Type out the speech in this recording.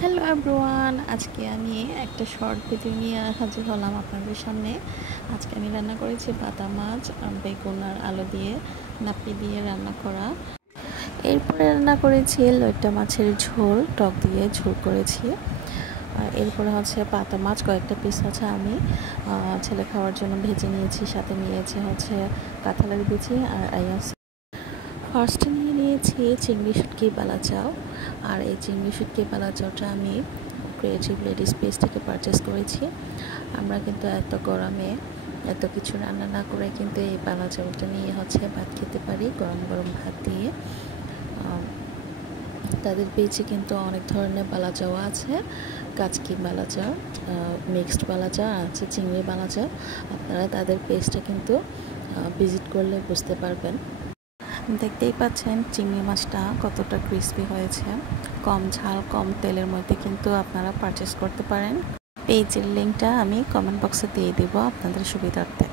Hello everyone, আজকে আমি একটা শর্ট ভিডিও নিয়ে হাজির হলাম আপনাদের সামনে। আজকে আমি রান্না করেছি পাতা মাছ বেগুন আর আলু দিয়ে নাপি দিয়ে রান্না করা। এরপরে রান্না করেছি লইট্টা মাছের ঝোল, টক দিয়ে ঝোল করেছি। আর এরপরে হচ্ছে পাতা মাছ কয়েকটা পিস আছে আমি ছেলে খাওয়ার জন্য ভেজে নিয়েছি, সাথে নিয়েছি হচ্ছে কাঁঠালের বিচি আর আইয়াস। ফার্স্টে নিয়ে নিয়েছি চিংড়ি শুটকি বালা চাও। আর এই চিংড়ি শুটকি বালা চাওটা আমি ক্রিয়েটিভ লেডিস পেজ থেকে পারচেস করেছি। আমরা কিন্তু এত গরমে এত কিছু রান্না না করে কিন্তু এই বালা চাউলটা নিয়ে হচ্ছে ভাত খেতে পারি, গরম গরম ভাত দিয়ে। তাদের পেজে কিন্তু অনেক ধরনের বালা চাও আছে, কাচকি বালা চাও, মিক্সড বালা চাও আছে, চিংড়ি বালা চাও। আপনারা তাদের পেজটা কিন্তু ভিজিট করলে বুঝতে পারবেন। দেখতেই পাচ্ছেন চিংড়ি মাছটা কতটা ক্রিস্পি হয়েছে। কম ঝাল কম তেলের মধ্যে কিন্তু আপনারা পারচেস করতে পারেন। পেজের লিঙ্কটা আমি কমেন্ট বক্সে দিয়ে দেব আপনাদের সুবিধার্থে।